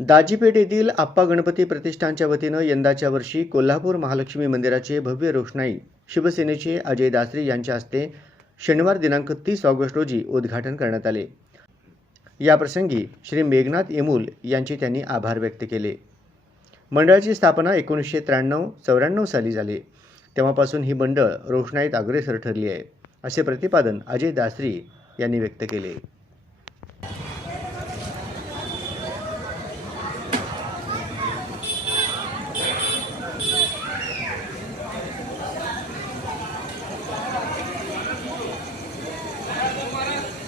दाजीपेठ येथील आप्पा गणपती प्रतिष्ठानच्या वतीनं यंदाच्या वर्षी कोल्हापूर महालक्ष्मी मंदिराचे भव्य रोषणाई शिवसेनेचे अजय दासरे यांच्या हस्ते शनिवार दिनांक तीस ऑगस्ट रोजी उद्घाटन करण्यात आले. याप्रसंगी श्री मेघनाथ येमूल यांचे त्यांनी आभार व्यक्त केले. मंडळाची स्थापना एकोणीसशे त्र्याण्णव चौऱ्याण्णव साली झाली. तेव्हापासून ही मंडळ रोषणाईत अग्रेसर ठरली आहे असे प्रतिपादन अजय दासरी यांनी व्यक्त केले.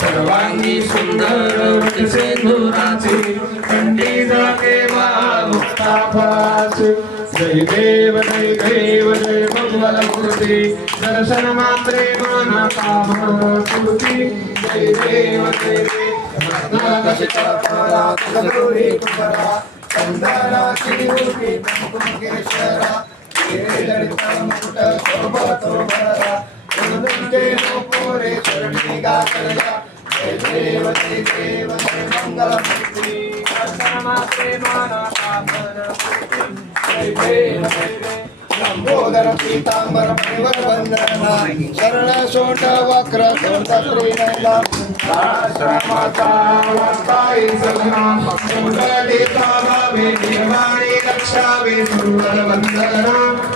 सर्वांगी सुंदर सिंधुराची पंडित केवा मुक्ताफाची जय देव जय देव जय मंगल मूर्ती दर्शन मात्रे मन कामूर्ती जय देव जय పూరే చరణిగా కలగా దేవ దేవ మంగళమూర్తి దర్శన ప్రేమ నా సాధన దేవ దేవ. లంబోదర పీతాంబర పరివర్బందన శరణ శోట వక్ర శోట శ్రీనైల రాష్ట్రమతాయి సగుణ మురళి భావే దేవాణి రక్షావే సుందర వందన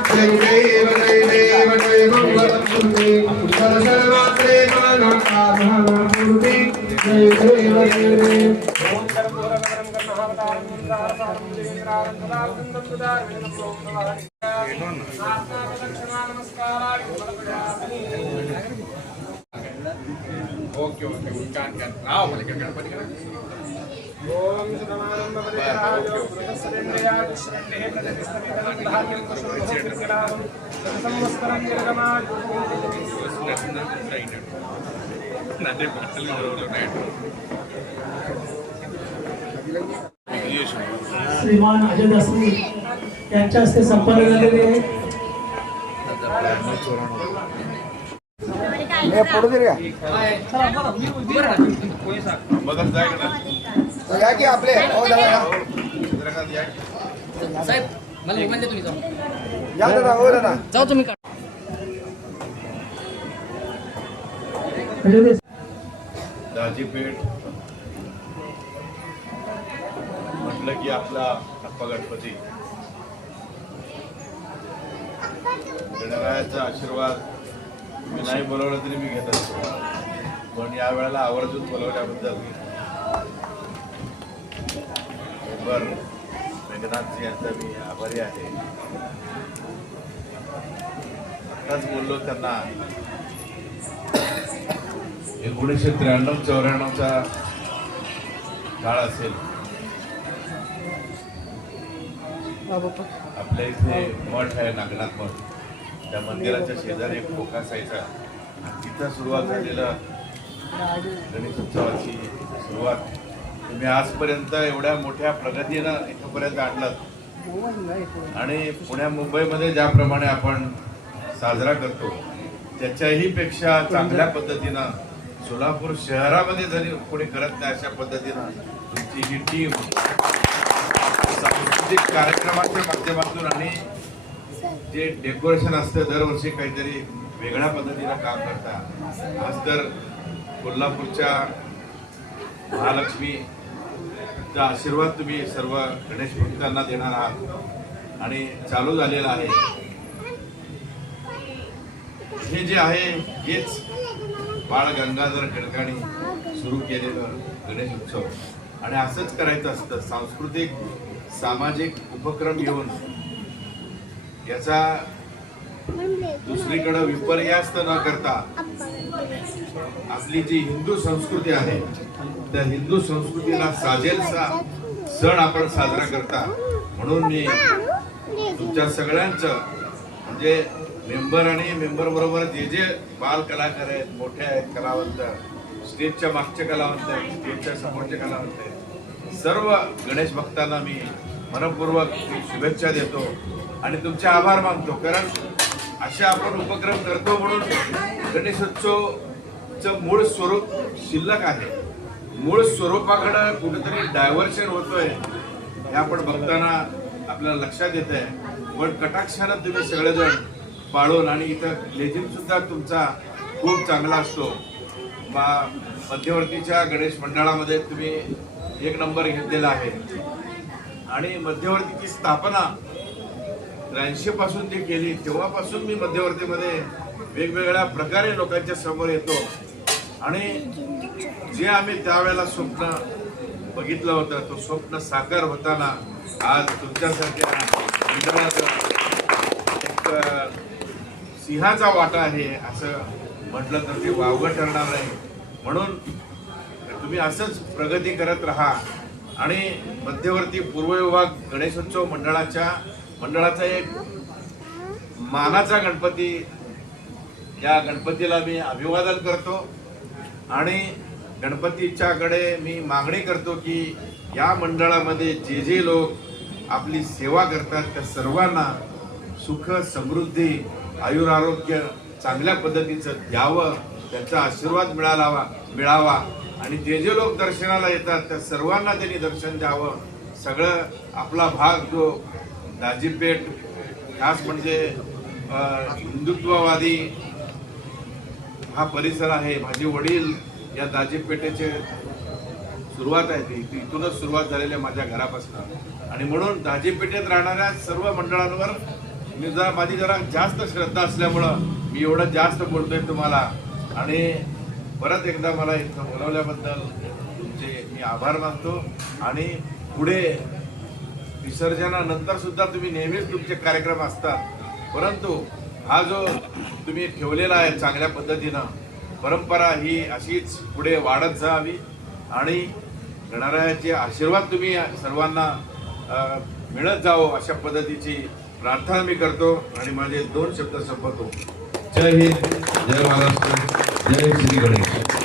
జై దేవ జై దేవ జై మంగళం సుందే సర్వమాత్రే మానం ఆధాన పూర్తి జై దేవ జై దేవ ఓం కర్పూర కరం కర్ణ అవతారం ఇంద్ర అవతారం ఇంద్ర అవతారం ఇంద్ర అవతారం ओके ओके काय राव मला गणपती ओम समारंभ परिहायो पुरुषस्रेन्द्रियाय संवत्सरं निर्गमाय श्रीमान अजय दासरी यांच्या हस्ते संपन्न झालेले आहे. हे आपले. हो या. दादा हो दादा. जाऊ तुम्ही दाजीपेठ म्हटलं की आपला अप्पा गणपती. गणरायाचा आशीर्वाद मी नाही बोलवलं तरी मी घेत असतो पण या वेळेला आवर्जून बोलवल्याबद्दल मेंबर मेघनाथजी यांचा मी आभारी आहे. आत्ताच बोललो त्यांना. एकोणीसशे त्र्याण्णव चौऱ्याण्णवचा काळ असेल. आपल्या इथे मठ आहे नागनाथ मठ. त्या मंदिराच्या शेजारी एक खोका असायचा. तिथं सुरुवात झालेला गणेश उत्सवाची सुरुवात. तुम्ही आजपर्यंत एवढ्या मोठ्या प्रगतीनं इथंपर्यंत आणलात. आणि पुण्या मुंबईमध्ये ज्याप्रमाणे आपण साजरा करतो त्याच्याही पेक्षा चांगल्या पद्धतीनं सोलापूर शहरामध्ये जरी कोणी करत नाही अशा पद्धतीनं तुमची ही टीम सांस्कृतिक कार्यक्रमाच्या माध्यमातून आणि जे डेकोरेशन असतं दरवर्षी काहीतरी वेगळ्या पद्धतीनं काम करता आज तर कोल्हापूरच्या महालक्ष्मीचा आशीर्वाद तुम्ही सर्व गणेश भक्तांना देणार आहात. आणि चालू झालेला आहे. हे जे आहे हेच बाळ गंगाधर टिळकांनी सुरू केलेलं गणेश उत्सव. आणि असंच करायचं असतं. सांस्कृतिक सामाजिक उपक्रम घेऊन याचा दुसरीकडं विपर्यास्त न करता आपली जी हिंदू संस्कृती आहे त्या हिंदू संस्कृतीला साजेलसा सण आपण साजरा करता. म्हणून मी तुमच्या सगळ्यांचं म्हणजे मेंबर आणि मेंबर बरोबर जे जे बाल कलाकार आहेत मोठे आहेत कलावंत स्टेजच्या मागचे कलावंत आहेत स्टेजच्या समोरचे कलावंत आहेत सर्व गणेश भक्तांना मी मनपूर्वक शुभेच्छा देतो आणि तुमचे आभार मानतो. कारण असे आपण उपक्रम करतो म्हणून गणेशोत्सवचं मूळ स्वरूप शिल्लक आहे. मूळ स्वरूपाकडं कुठेतरी डायव्हर्शन होतोय हे आपण बघताना आपल्याला लक्षात येत आहे पण कटाक्षानं तुम्ही सगळेजण पाळून आणि इथं लेझिम सुद्धा तुमचा खूप चांगला असतो. मध्यवर्तीच्या गणेश मंडळामध्ये तुम्ही एक नंबर घेतलेला आहे. आणि मध्यवर्तीची स्थापना त्र्याऐंशी पासून जी केली. तेव्हापासून मी मध्यवर्तीमध्ये वेगवेगळ्या प्रकारे लोकांच्या समोर येतो. आणि जे आम्ही त्यावेळेला स्वप्न बघितलं होतं तो स्वप्न साकार होताना आज तुमच्यासारख्या मंडळाचा एक सिंहाचा वाटा आहे असं म्हटलं तर ते वावगं ठरणार नाही. म्हणून तुम्ही असंच प्रगती करत राहा. आणि मध्यवर्ती पूर्व विभाग गणेशोत्सव मंडळाच्या मंडळाचा एक मानाचा गणपती या गणपतीला मी अभिवादन करतो. आणि गणपतीच्याकडे मी मागणी करतो की या मंडळामध्ये जे जे लोक आपली सेवा करतात त्या सर्वांना सुख समृद्धी आयुरारोग्य चांगल्या पद्धतीचं द्यावं. त्यांचा आशीर्वाद मिळालावा मिळावा. आणि जे जे लोक दर्शनाला येतात त्या सर्वांना त्यांनी दर्शन द्यावं. सगळं आपला भाग जो दाजीपेठ खास म्हणजे हिंदुत्ववादी हा परिसर आहे. माझे वडील या दाजीपेठेचे सुरुवात आहे. ती ती इथूनच सुरुवात झालेली आहे माझ्या घरापासून. आणि म्हणून दाजीपेठेत राहणाऱ्या सर्व मंडळांवर मी जरा माझी जरा जास्त श्रद्धा असल्यामुळं मी एवढं जास्त बोलतोय तुम्हाला. आणि परत एकदा मला इथं बोलवल्याबद्दल तुमचे मी आभार मानतो. आणि पुढे विसर्जनानंतर सुद्धा तुम्ही नेहमीच तुमचे कार्यक्रम असतात. परंतु हा जो तुम्ही ठेवलेला आहे चांगल्या पद्धतीनं परंपरा ही अशीच पुढे वाढत जावी. आणि गणरायाचे आशीर्वाद तुम्ही सर्वांना मिळत जावो अशा पद्धतीची प्रार्थना मी करतो. आणि माझे दोन शब्द संपवतो. जय हिंद जय महाराष्ट्र जय श्री गणेश